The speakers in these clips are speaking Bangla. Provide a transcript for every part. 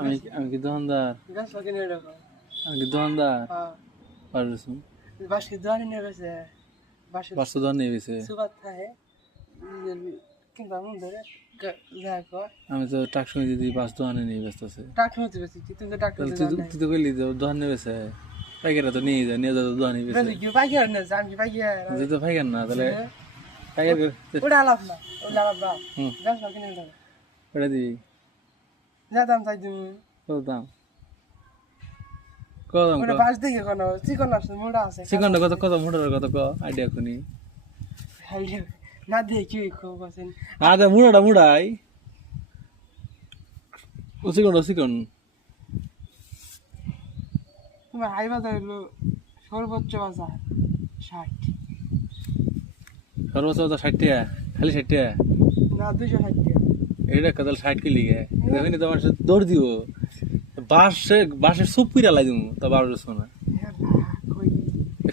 আমি কি দোকানদার? আমি কি দোকানদার? পারছুন বাসকে দোকানে নিয়ে গেছে পাঁচশো দোকান নিয়ে গেছে। সুবাদ থাকে কিংবা মন ধরে যা কর আমি তো টাক শুনে দিদি পাঁচ দোকানে নিয়ে ব্যস্ত আছে। টাক হতে বেশি তুই তো টাক তাহলে তুই তো কইলি দোকান নিয়ে বেছে পাইকারা তো নিয়ে যায় নিয়ে যাও দোকান নিয়ে বেছে কি পাইকার না জানি পাইকার তুই তো পাইকার না তাহলে পাইকার ওটা আলাপ না ওটা আলাপ না হুম গাছ না কিনে দাও ওটা দিবি যা দাম চাই তুমি কত দাম কত দাম ওটা বাস দেখে কোন চিকন আছে মোটা আছে চিকনটা কত কত মোটর কত ক আইডিয়া খুনি না দেখে কি খুব আছে আদা মুড়াটা মুড়াই ও চিকন তুমি হাই বাজার হলো সর্বোচ্চ বাজার 60 সর্বোচ্চ 60 টাকা খালি 60 টাকা না 260 টাকা এটা কদল 60 কি লিগে দেখেনি তো মানুষ দৌড় দিব বাসের সুপ পিরা লাই দিমু তা 1200 না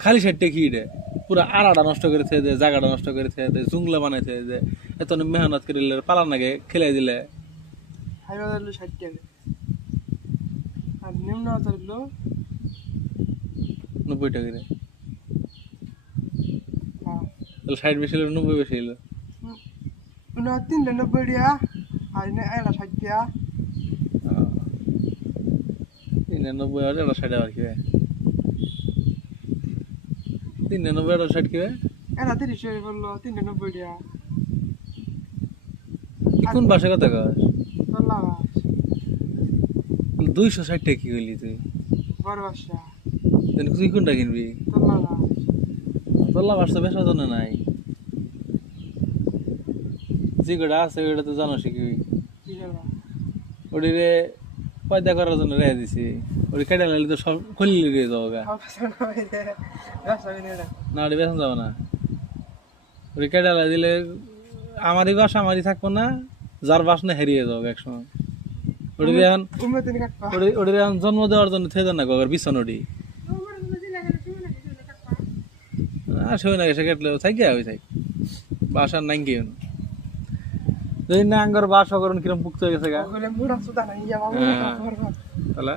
খালি 60 টাকা কি এটা পুরা আড়াটা নষ্ট করে থে দে জায়গাটা নষ্ট করে থে দে জুংলা বানাই থে দে এত মেহনত করিলে পালার নাগে খেলাই দিলে হাই বাজার হলো 60 টাকা আর নিম্ন বাজার হলো 90 টাকা রে হ্যাঁ তাহলে 60 বেশি হলো 90 বেশি হলো না 390 টাকা আর না এলা 60 টাকা 390 আর এটা 60 আর কি 390 আর 60 কি এলা 30 টাকা বললো 390 টাকা কোন ভাষা কথা কস তোলা বাস 260 টাকা কি কইলি তুই বড় বাসা তুই কোনটা কিনবি তোলা বাস তোলা বাস তো বেশ ওজনে নাই যে কটা আছে ওটা তো জানো শিখবি কি হলো ওটিরে পয়দা করার জন্য রেখে দিছি ওটি কেটে লাগলে তো সব খুললি গিয়ে যাবো গা না ওটি বেতন যাবো না ওটি কেটে দিলে আমারই বাস আমারই থাকবো না যার বাস না হারিয়ে যাবো একসময় ওটির এখন ওটির এখন জন্ম দেওয়ার জন্য থেকে না গো বিছন ওটি আর সই না গেছে কেটলে থাকি ওই থাক বাসার নাই গিয়ে যদি না আঙ্গর বাস অকরণ কিরম পুক্ত হয়ে গেছে গা মুড়া সুদা নাই তাহলে